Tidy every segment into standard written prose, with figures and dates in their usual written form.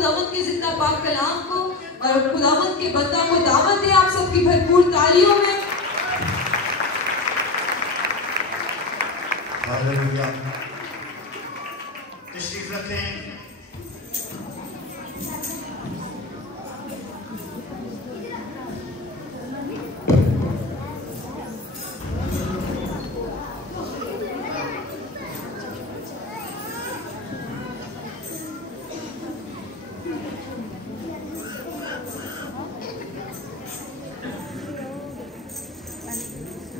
खुदावंद के जिंदा पाक कलाम को और खुदावंद के बंदा को दावत दे आप सबकी भरपूर तालियों में। हालेलुया। तशरीफ रखें।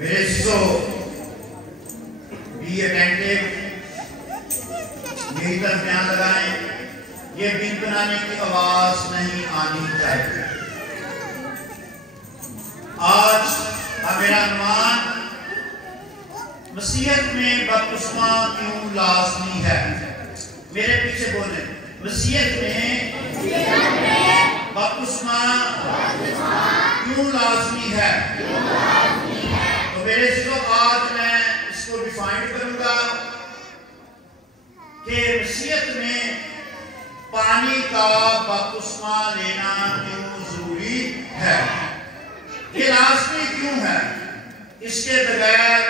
मेरे शिष्यों, बी अटेंटिव, यही तरफ ध्यान लगाएं। ये बिन बनाने की आवाज नहीं आनी चाहिए। आज मेरा अनुमान मसीहत में बपतिस्मा क्यों लाज़मी है? मेरे पीछे बोले, मसीहत में बपतिस्मा क्यों लाज़मी है? तो मेरे शिष्यों, आज मैं इसको डिफाइन करूंगा कि मसीहत में पानी का बपतिस्मा लेना क्यों जरूरी है, ये लाज़मी क्यों है। इसके बगैर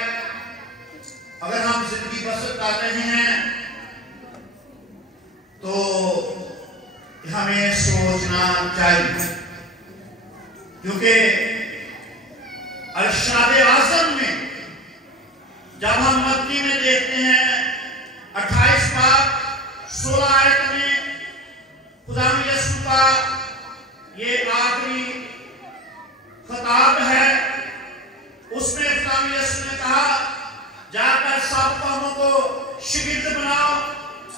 अगर हम जिंदगी बसर कर रहे हैं तो हमें सोचना चाहिए, क्योंकि अरशाद आज़म में जब हम मत्ती में देखते हैं 28 बाब 16 आयत में खुदा यीशु का ये आखिरी खिताब है, उसमें खुदा यीशु ने कहा, जाकर सब कौमों को शिगिर्द बनाओ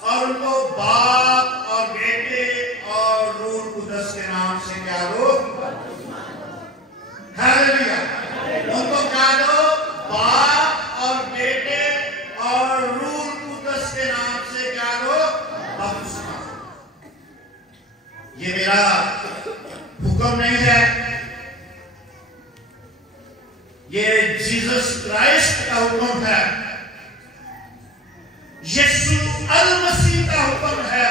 और उनको बाप और बेटे और रूह कुदस के नाम से क्या दो? हालेलुया। उनको क्या दो? बाप और बेटे और रूह कुदस के नाम से क्या दो? बपतिस्मा। ये मेरा हुक्म नहीं है, ये जीसस क्राइस्ट का हुक्म है, यीशु अल मसीह का हुक्म है,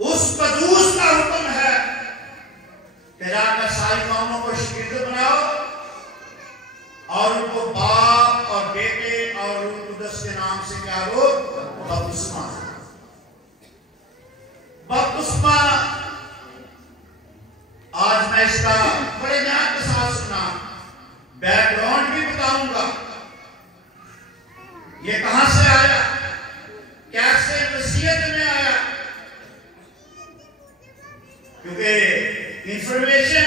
उस कदूस का हुक्म है कि जाकर सारी कौमों को शिगिर्द बनाओ और उनको बाप और बेटे और रूह कुदस के नाम से क्या दो? बपतिस्मा। बपतिस्मा आज मैं इसका बड़े ध्यान के साथ सुना, बैकग्राउंड भी बताऊंगा, ये कहां से आया, कैसे मसीहत में आया, क्योंकि इंफॉर्मेशन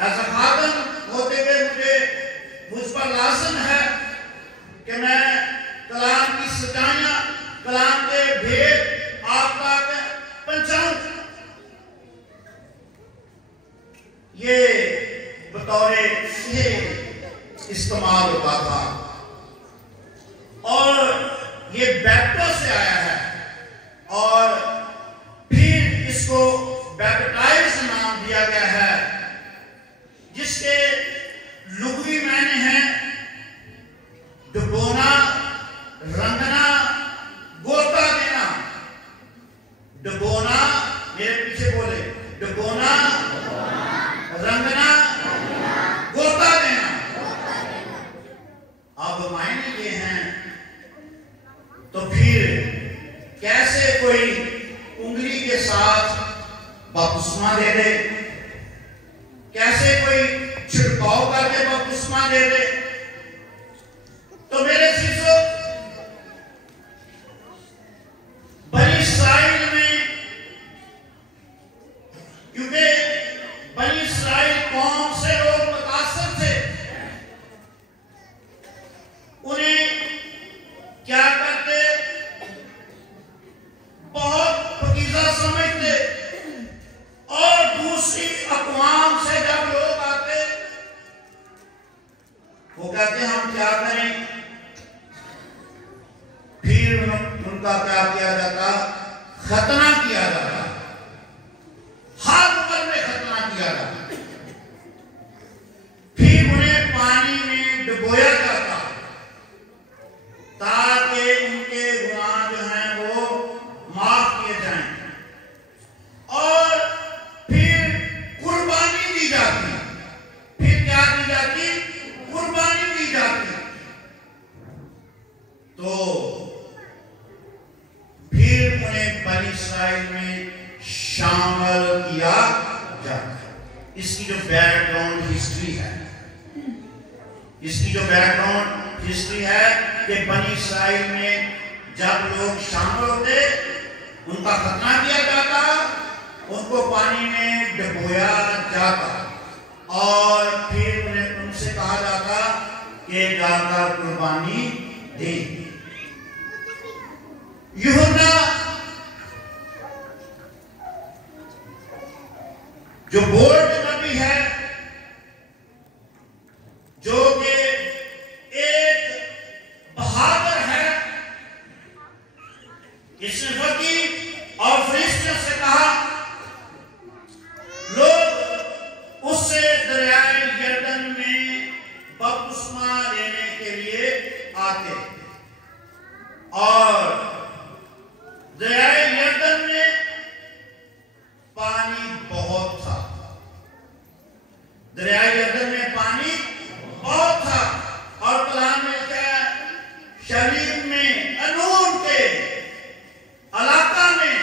एज अ खादम होते हुए मुझ पर लाज़िम है कि मैं कलाम की सच्चाइयां, कलाम के भेद आप तक पहुंचाऊं। ये बतौरे इस्तेमाल होता था और ये बैप्टो से आया है और फिर इसको बैप्टाइज नाम दिया गया है, जिसके लुगवी मायने हैं डुबोना, रंगना, गोता देना। डुबोना, मेरे पीछे बोले, डुबोना, रंगना, गोता देना। अब मायने ये हैं, तो फिर कैसे कोई उंगली के साथ बपतिस्मा दे दे, कैसे कोई छिड़काव करके बपतिस्मा दे दे? तो मेरे शिष्यों, बनी इस्राइल में, क्योंकि बनी इस्राइल कौम से लोग मुतासर थे, उन्हें क्या करते? बहुत फकीज़ा समझते और दूसरी अक़वाम से जब लोग आते इसराइल में शामिल किया जाता है। इसकी जो बैकग्राउंड हिस्ट्री है, कि बनी इसराइल में जब लोग शामिल होते उनका खतना किया जाता, उनको पानी में डुबोया जाता और फिर उन्हें उनसे कहा जाता कि जाकर कुर्बानी दे। यूहन्ना जो बोल्ड नबी है, जो कि एक बहादुर है, इसने वकील और फरिश्तों से कहा, लोग उससे दरियाए यरदन में बपतिस्मा लेने के लिए आते और दरियाए यरदन में पानी बहुत था। दरियाए यरदन में पानी बहुत था और कलाम में क्या शरीर में अनून के इलाका में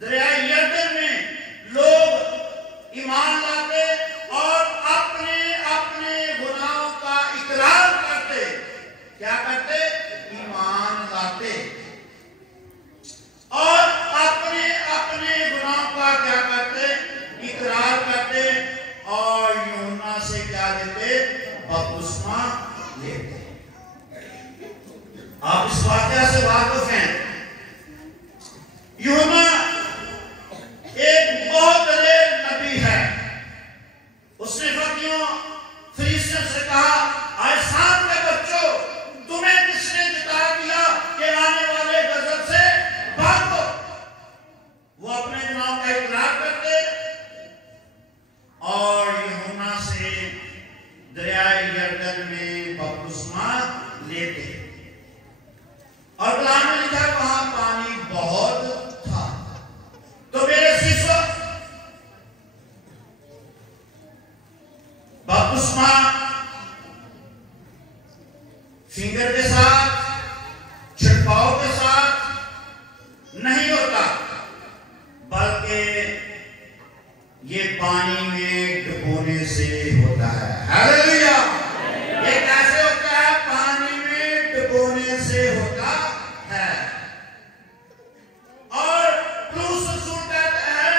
दरियाए यरदन में लोग ईमान लाते और अपने अपने गुनाहों का इकरार करते। क्या करते? ईमान लाते और अपने अपने गुनाहों का क्या करते? इकरार करते और यूहन्ना से क्या लेते? बपतिस्मा लेते। आप इस वाकया से वाकिफ हैं। यूहन्ना एक बहुत बड़े नबी है। उसने वकीलों फरिश्तों से कहा, आए साथ के बच्चों, तुम्हें किसने जिता दिया कि आने वाले गजब से भागो? वो अपने गुनाहों का इकरार करते और यूहन्ना से दरियाए यरदन में बपतिस्मा लेते और कलाम में लिखा वहां पानी बहुत था। तो मेरे शिष्यों, बपतिस्मा फिंगर के साथ, छिड़काव के साथ नहीं होता, बल्कि ये पानी में डुबोने से होता है। हालेलुया! ये कैसे होता है? पानी में डुबोने से होता है। और पौलुस रसूल कहता है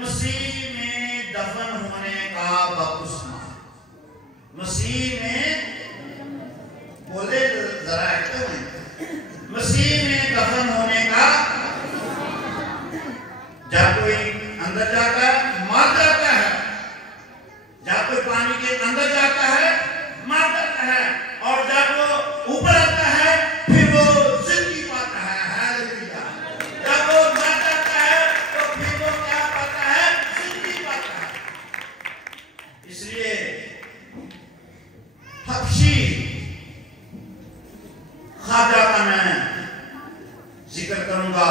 मसीह में दफन होने का बपतिस्मा। मसीह में बोले जरा एक्टिव में, मसीह में दफन होने का। जब कोई अंदर जाता है मर जाता है, जब कोई पानी के अंदर जाता है मर जाता है, और जब वो ऊपर आता है फिर वो जिंदगी पाता है। हालेलुया! जब वो मर जाता है तो फिर वो क्या पाता है? जिंदगी पाता है। इसलिए हबशी ख्वाजा का मैं जिक्र करूंगा।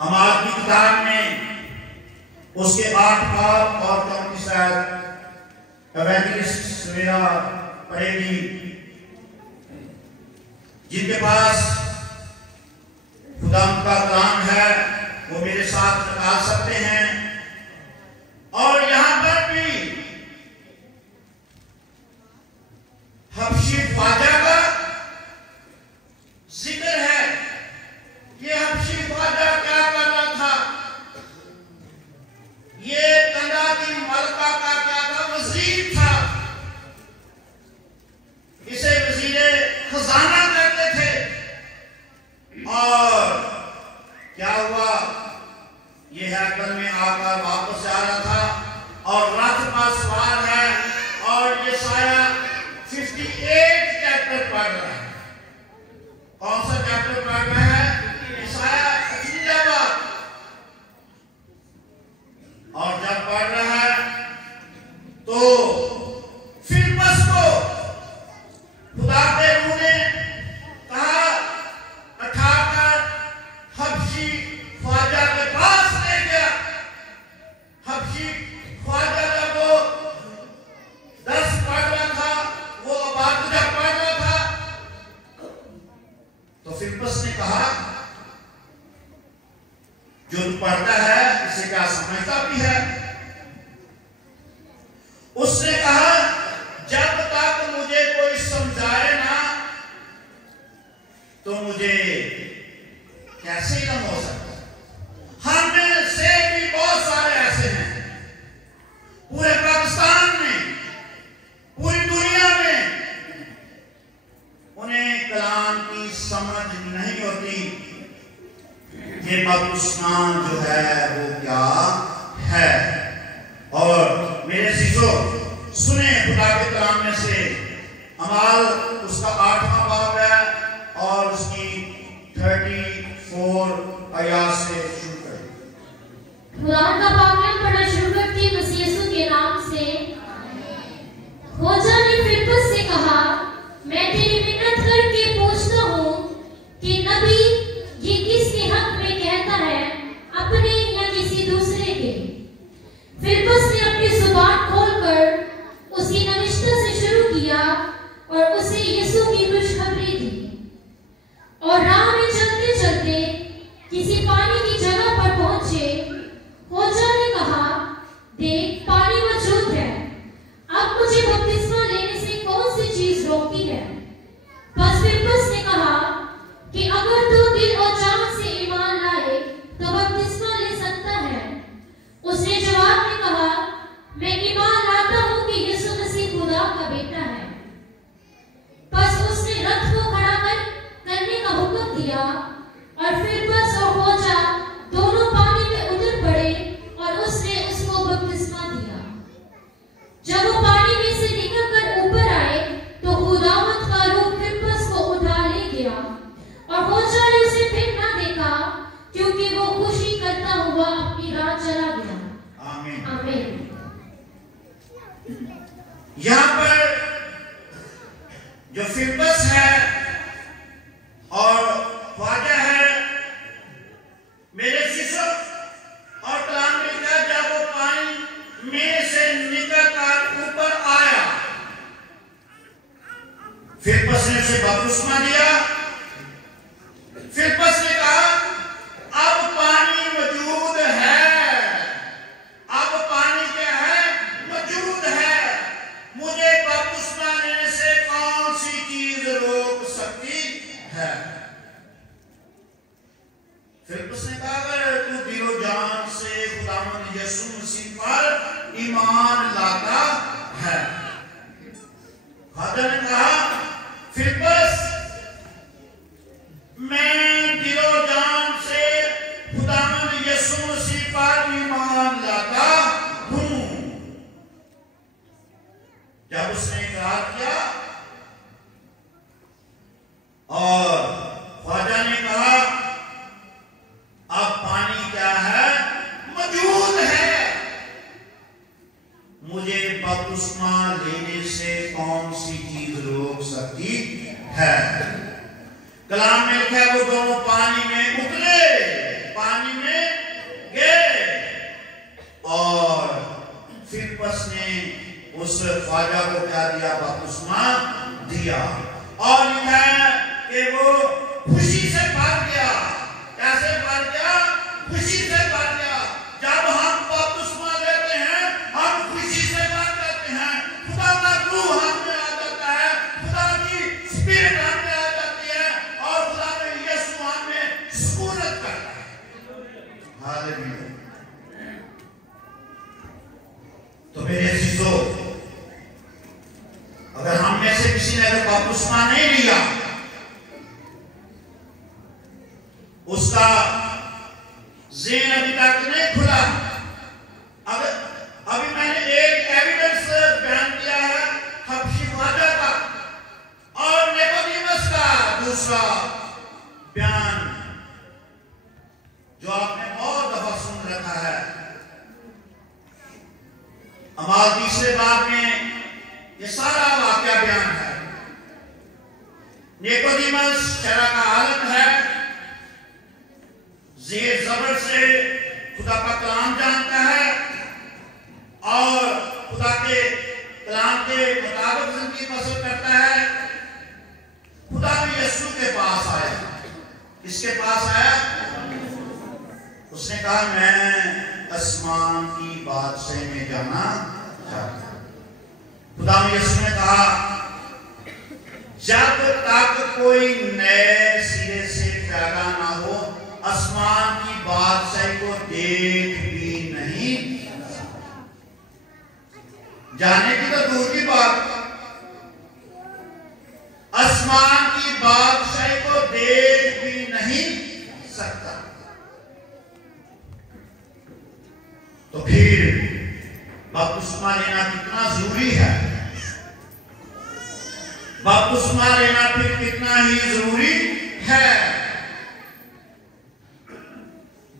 हम आज की किताब में उसके 8 बाब और 34 आयत एवेंजलिस्ट सवेरा पढ़ेगी। जिनके पास खुदा का कलाम है वो मेरे साथ निकाल सकते हैं। और यहां पर भी हबशी ख्वाजा का जिक्र है। ये हबशी ख्वाजा क्या कर रहा था? ये कंधा की मलका का क्या था? वजीर था। इसे वजीरे खजाना कहते थे। और क्या हुआ? ये हैकल में आकर वापस जा रहा था और रथ पर सवार है और ये साया 58 चैप्टर पढ़ रहा है। कौन सा चैप्टर पढ़ रहा है? ईसाया 55। और जब पढ़ रहा है तो फिलिप्पस को खुदा के रूह ने कहा, उठाकर हबशी ख्वाजा के पास ले गया। हबशी ख्वाजा जब वो 10 पढ़ रहा था, वो आबाद जब पढ़ रहा था, तो फिलिप्पस ने कहा जो पढ़ता है इसे क्या समझता भी है। उसने कहा जब तक मुझे कोई समझाए ना तो मुझे कैसे इल्म हो सकता। हम में से भी बहुत सारे ऐसे हैं पूरे पाकिस्तान में, पूरी दुनिया में, उन्हें कलाम की समझ नहीं होती ये बपतिस्मा जो है वो क्या है। और मेरे शिशो सुने खुदा के कलाम में से अमाल उसका 8वां बाब है और उसकी 34 आयत से शुरू करें। कुरान का पाक पढ़ना शुरू करती है मसीह यीशु के नाम से। खोजा ने फिलिप्पस से कहा, मैं तेरी मिन्नत करके पूछता हूँ कि नबी ये किसके हक में कहता है, अपने या किसी दूसरे के। फिलिप्पस ने अपनी जुबान खोलकर उसकी नविश्ता से शुरू किया और उसे यीशु की खुशखबरी दी। और राह में चलते चलते किसी पानी की जगह पर पहुंचे। खोजा ने कहा, देख पानी मौजूद है, अब मुझे बपतिस्मा लेने से कौन सी चीज रोकती है। बस फिलिप्पस ने कहा कि अगर तू दिल और जान से ईमान लाए तो बपतिस्मा ले सकता है। उसने जवाब में कहा, मैं ईमान लाता हूँ कि यीशु मसीह खुदा का बेटा है। बस उसने रथ को खड़ा करने का हुक्म दिया और फिलिप्पस और खोजा दोनों पानी में उतर पड़े और उसने उसको बपतिस्मा दिया। जब वो पानी में से निकलकर ऊपर आए तो खुदावंद का रूह फिलिप्पस को उठा ले गया और खोजा ने उसे फिर ना देखा, क्योंकि वो खुशी करता हुआ अपनी राह चला गया। आमीन। आमीन। यहाँ पर जो फिलिप्पस है और ख्वाजा है, मेरे शिष्य और कलाम में लिखा जब वो पानी में से निकलकर ऊपर आया, फिलिप्पस ने उसे बपतिस्मा दिया। फिलिप्पस ने कहा अब पानी मौजूद है, अब पानी क्या है, मौजूद है, मुझे बपतिस्मा लेने से कौन सी चीज रोक सकती है। फिलिप्पस ने कहा अगर तू दिलो जान से खुदावंद यीशु मसीह पर ईमान लाता है। ख्वाजा ने कहा फिलिप्पस मैं दिलो जान से खुदावंद यीशु मसीह पर ईमान लाता हूं। जब उसने इकरार किया और ख्वाजा ने कहा अब पानी क्या है, मौजूद है, मुझे बपतिस्मा लेने से कौन सी चीज रोक सकती है। कलाम में लिखा है वो दोनों पानी में उतरे, पानी में गए और फिलिप्पस ने उस ख्वाजा को क्या दिया, बपतिस्मा दिया। और लिखा है कि वो खुशी से भर गया। कैसे भर गया, खुशी से भर गया। जब हम बपतिस्मा लेते हैं हम खुशी से भर जाते हैं। खुदा का रूह हम में आ जाता है, खुदा की स्पिरिट हम में आ जाती है और खुदा में यीशु हम में सुकूनत करता है। हालेलुया। तो मेरे शिष्यों, अगर हम में से किसी ने अगर बपतिस्मा नहीं लिया, उसका ज़हन अभी तक नहीं खुला। अभी मैंने एक एविडेंस बयान किया है हबशी ख्वाजा का और निकोदेमुस का दूसरा बयान जो आपने बहुत दफा सुन रखा है। अमाल तीसरे बाब में ये सारा वाकया बयान है। निकोदेमुस शरा का आलम है, ज़ेर ज़बर से खुदा का कलाम जानता है और खुदा के कलाम के मुताबिक जिंदगी बसर करता है। खुदा भी यीशु के पास आया। किसके पास आया? उसने कहा मैं आसमान की बादशाही में जाना चाहता हूं। खुदा यीशु ने कहा जब तक कोई नए सिरे से पैदा ना हो आसमान की बादशाही को देख भी नहीं जाने की तो दूर की बात, आसमान की बादशाही को देख भी नहीं सकता। तो फिर बपतिस्मा लेना कितना जरूरी है, बपतिस्मा लेना फिर कितना ही जरूरी है।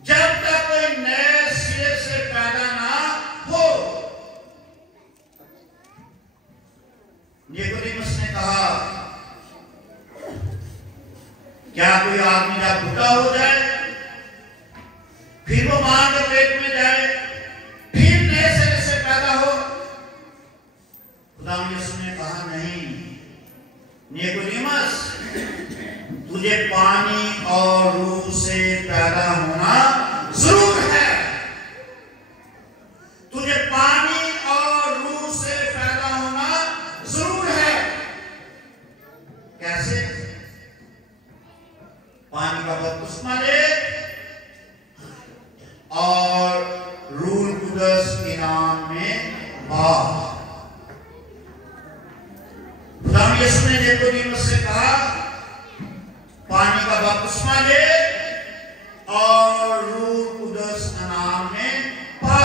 जब तक कोई नए सिरे से पैदा ना हो। निकोदेमुस ने कहा क्या कोई आदमी जब बुढ़ा हो जाए फिर वो मां के पेट में जाए फिर नए सिरे से पैदा हो? खुदा यीशु ने कहा नहीं निकोदेमुस, तुझे पानी और रूह से पैदा होना जरूर है। तुझे पानी और रूह से पैदा होना जरूर है। कैसे? पानी का बपतिस्मा ले और रूह कुदस के नाम में बाप। खुदा यीशु ने निकोदेमुस से कहा पानी का बपतिस्मा ले और रूह कुदस के नाम में पा।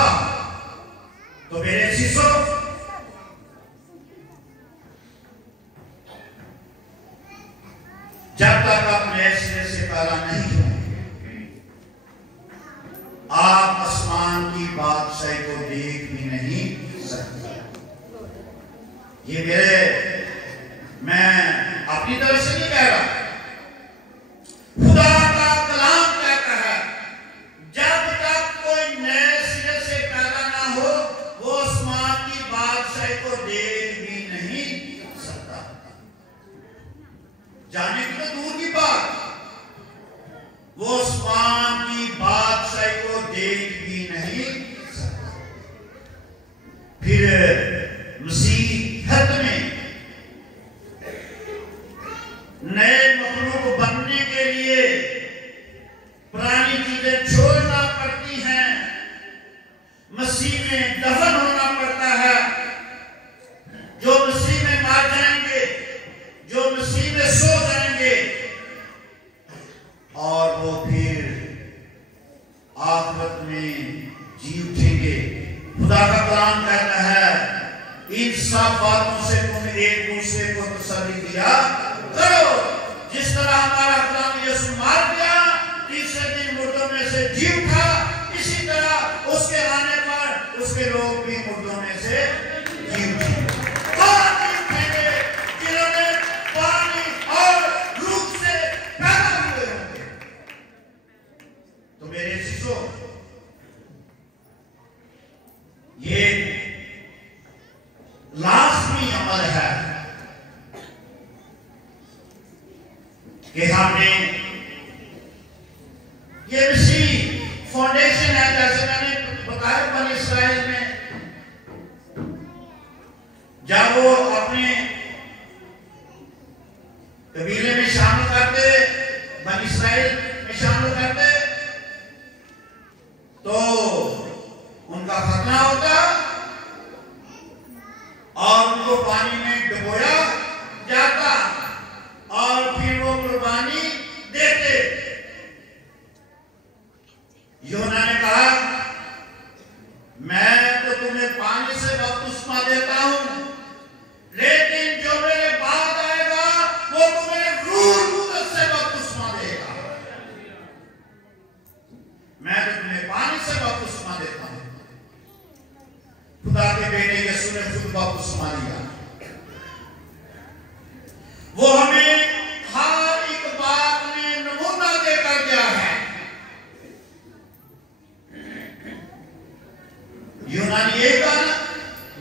तो मेरे शिष्यों जब तक आप नए सिरे से पैदा नहीं होंगे आप आसमान की बादशाही को देख भी नहीं सकते। ये मैं अपनी तरफ से नहीं कह रहा, खुदा का कलाम कहता है जब तक कोई नए सिरे से पैदा ना हो वो आसमान की बादशाही को देख भी नहीं सकता। जाने की तो दूर की बात, वो आसमान की बादशाही को देख भी नहीं सकता। फिर मसीहत में नए मखलूक बनने के लिए पुरानी चीजें छोड़ना पड़ती हैं, मसीह में दफन होना पड़ता है। जो मसीह में मार जाएंगे, जो मसीह में सो जाएंगे और वो फिर आखिरत में जी उठेंगे। खुदा का कलाम कहता है इन सब बातों से तुम एक दूसरे को तसल्ली दिया करो। जिस तरह हमारा खुदा यीशु मार गया, तीसरे दिन मुर्दों में से जी उठा, इसी तरह उसके आने पर उसके लोग भी मुर्दों में से जी उठेंगे। जिन्होंने पानी और रूह से पैदा हुए होंगे। तो मेरे शिष्यों ये लाजमी अमल है कि हमने ये मसीह फाउंडेशन है, जैसे मैंने बताया बनी इस्राइल में जब वो अपने कबीले में शामिल करते, बनी इस्राइल में शामिल करते तो उनका खतना होता और उनको पानी में डुबोया जाता और फिर वो कुर्बानी देते। यूहन्ना ने कहा मैं तो तुम्हें पानी से बपतिस्मा देता हूं, लेकिन जो मेरे बाद आएगा वो तुम्हें रूह कुदस से बपतिस्मा देगा। मैं तो तुम्हें पानी से बपतिस्मा देता हूं। खुदा के बेटे यीशु ने खुद बपतिस्मा लिया। वो हमें हर एक बात में नमूना देकर गया है। यूनानी ये कहा ना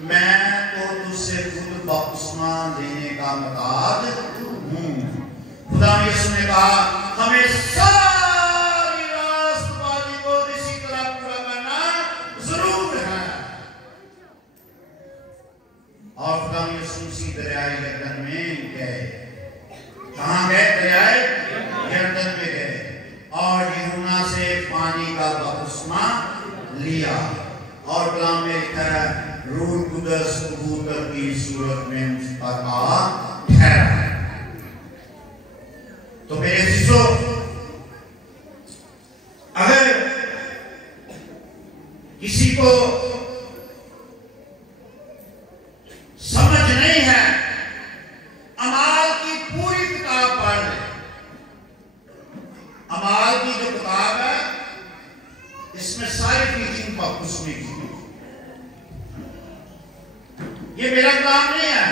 मैं तो तुझसे खुद बपतिस्मा देने का मुताद हूं। खुदा यीशु ने कहा हमें सारी राष्ट्रवादी को इसी बपतिस्मा लिया। और कलाम में लिखा है रूह कुदस कबूतर की सूरत में मुझ पर आ ठहरा। तो मेरे अजीजों, अगर किसी को समझ नहीं है, अमाल की पूरी किताब पढ़ ले। अमाल की जो किताब है इसमें सारी टीचिंग बपतिस्मे की। ये मेरा काम नहीं है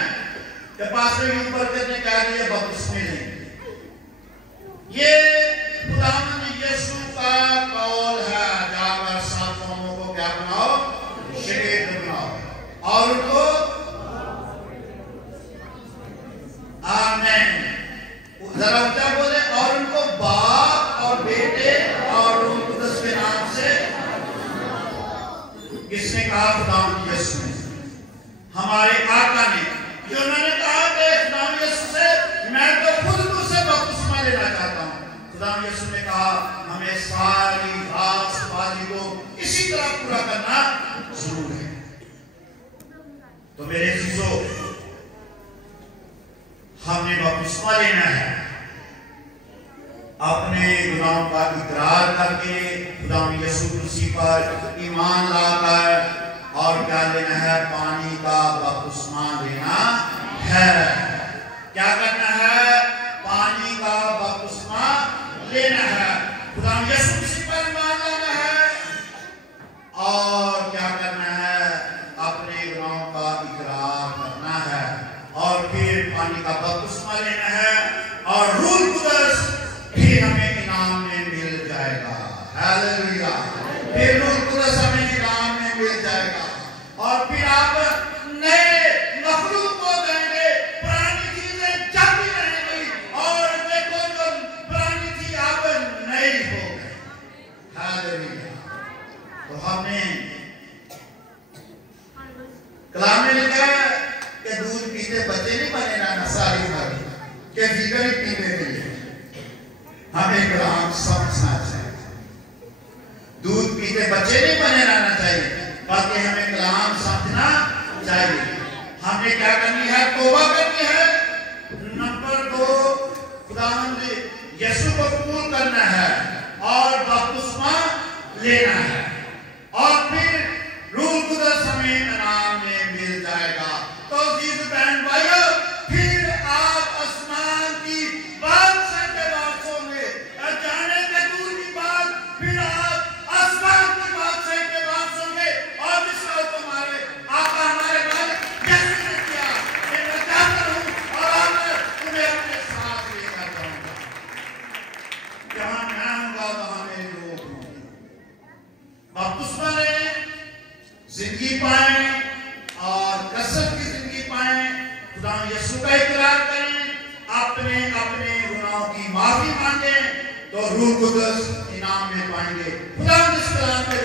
कि पास्टर यूं बरकत ने कह दिया बपतिस्मे नहीं। ये खुदावंद यीशु का कौल है, जाकर सात कौमों को क्या बनाओ, शागिर्द बनाओ और उनको आमीन जरा ऊंचा बोले, और उनको बाप और बेटे और रूह कुदस के नाम से। किसने कहा? खुदावंद यीशु ने, हमारे आका ने, जो उन्होंने कहा कि खुदावंद यीशु से मैं तो खुद तुझसे बपतिस्मा लेना चाहता हूं। खुदावंद यीशु ने कहा हमें सारी रास्तबाजी को इसी तरह पूरा करना जरूर है। तो मेरे चीजों, हमने बपतिस्मा लेना है अपने गुनाहों का इकरार करके, खुदावंद यीशु मसीह पर ईमान लाकर, और क्या लेना है? पानी का बपतिस्मा लेना है। क्या करना है? पानी का बपतिस्मा लेना है। खुदावंद यीशु मसीह पर ईमान लाना है और क्या करना है? अपने गुनाहों का इकरार करना है और फिर पानी का बपतिस्मा लेना है और रूह कुदस भी हमें इनाम में मिल जाएगा। हालेलुया। फिर रूह कुदस हमें इनाम में मिल जाएगा और फिर आप नए मखलूक हो जाएंगे। पुरानी चीजें जाती रहेंगी और देखो जो पुरानी चीज आप नई हो गए। हालेलुया। तो हमने कलाम में लिखा है कि दूध पीते बच्चे नहीं बने रहना सारी उम्र, के जिगर ही पीने के लिए। हमें कलाम समझना चाहिए। दूध पीते बच्चे नहीं बने रहना चाहिए, बल्कि हमें कलाम समझना चाहिए। हमने क्या करनी है? तौबा करनी है। नंबर 2, खुदावंद यीशु को कबूल करना है और बपतिस्मा लेना है और फिर रूह कुदस हमें इनाम में मिल जाएगा। तो अजीज बहन भाइयों, फिर आप आसमान की बादशाह के वारिस होंगे। जाने के दूर की बात, फिर आप आसमान की बादशाह के वारिस होंगे और जिसका तुम्हारे आका हमारे मालिक यीशु ने किया कि मैं जाता हूं और आकर तुम्हें अपने साथ लेकर जाऊंगा। जहां मैं होऊंगा वहां मेरे लोग होंगे। बपतिस्मा लें, जिंदगी पाएं और कसरत की जिंदगी पाएं। खुदावंद यीशु का इकरार करें, अपने अपने गुनाहों की माफी मांगें, तो रूह कुदस इनाम में पाएंगे। खुदावंद इस कलाम के